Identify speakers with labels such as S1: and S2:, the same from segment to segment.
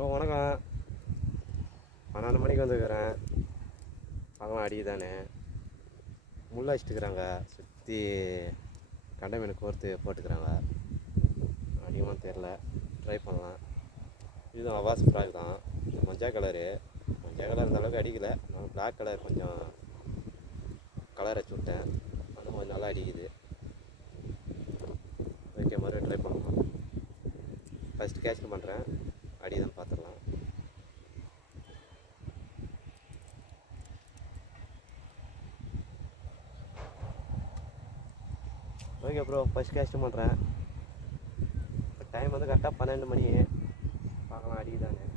S1: Bro வணக்கம். பன்னெண்டு மணிக்கு வந்துருக்குறேன். பகவான் அடி தானே முள்ள வச்சுட்டுக்கிறாங்க சுற்றி கண்டை மீன் கோர்த்து போட்டுக்கிறாங்க. அடியுமான்னு தெரில ட்ரை பண்ணலாம். இதுவும் அவாஸ் ஃப்ராக் தான். இது மஞ்சள் கலரு. மஞ்சள் கலர் இந்த அளவுக்கு அடிக்கல. நான் பிளாக் கலர் கொஞ்சம் கலர் வச்சு விட்டேன் அதுவும் கொஞ்சம் நல்லா அடிக்குது. ஓகே மறுபடியும் ட்ரை பண்ணலாம். ஃபஸ்ட்டு கேட்ச் பண்ணுறேன் அடி தான் பார்த்துடலாம். ஓகே ப்ரோ ஃபஸ்ட் கேஸ்ட் பண்ணுறேன் டைம் வந்து கரெக்டாக பன்னெண்டு மணி. பார்க்கலாம் அடிக்குதானே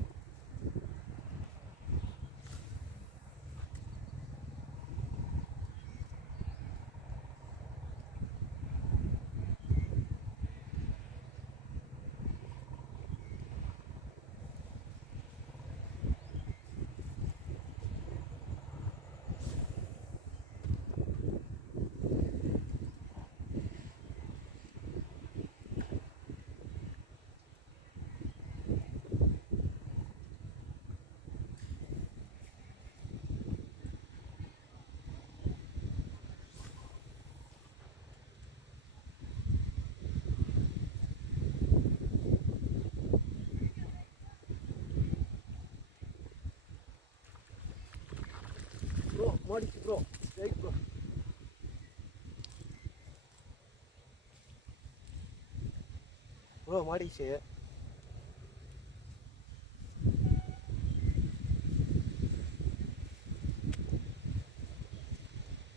S1: ப்ரோ மாடிச்சு ப்ரோ ஸ்ட்ரைக் ப்ரோ ப்ரோ மாடிச்சு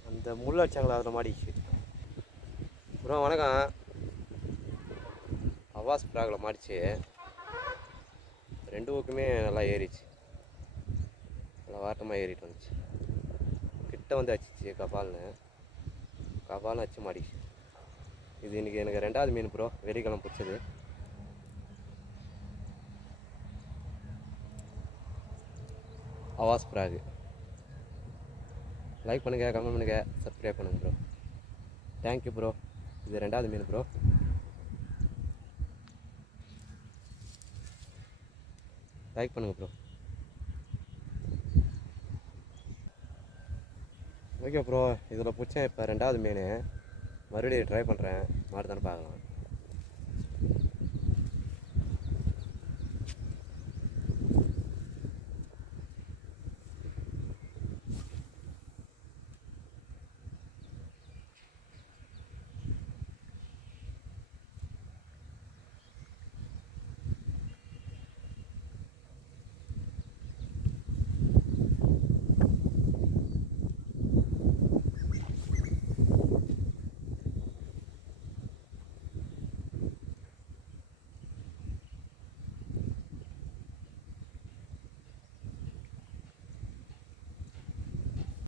S1: அந்த முள் அடிச்சாங்களா அதில் மாடிச்சு ப்ரோ வணக்கம். அவாஸ் ப்ராகில் மாடிச்சு. ரெண்டு பக்கமே நல்லா ஏறிச்சு. நல்லா வாட்டமாக ஏறிட்டு வந்துச்சு. கிட்ட வந்து அடிச்சிச்சு கபால்னு. கபால்னு அச்சு மாடிச்சு இது இன்றைக்கி எனக்கு ரெண்டாவது மீன் ப்ரோ வெள்ளிக்கிழமை பிடிச்சது. அவாஸ் ப்ராகு லைக் பண்ணுங்கள் கமெண்ட் பண்ணுங்கள் சப்ஸ்கிரைப் பண்ணுங்கள் ப்ரோ தேங்க்யூ ப்ரோ இது ரெண்டாவது மீன் ப்ரோ லைக் பண்ணுங்கள் ப்ரோ ஓகே ப்ரோ இதில் பிடிச்சேன் இப்போ ரெண்டாவது மீன். மறுபடியும் ட்ரை பண்ணுறேன் மாடு பார்க்கலாம்.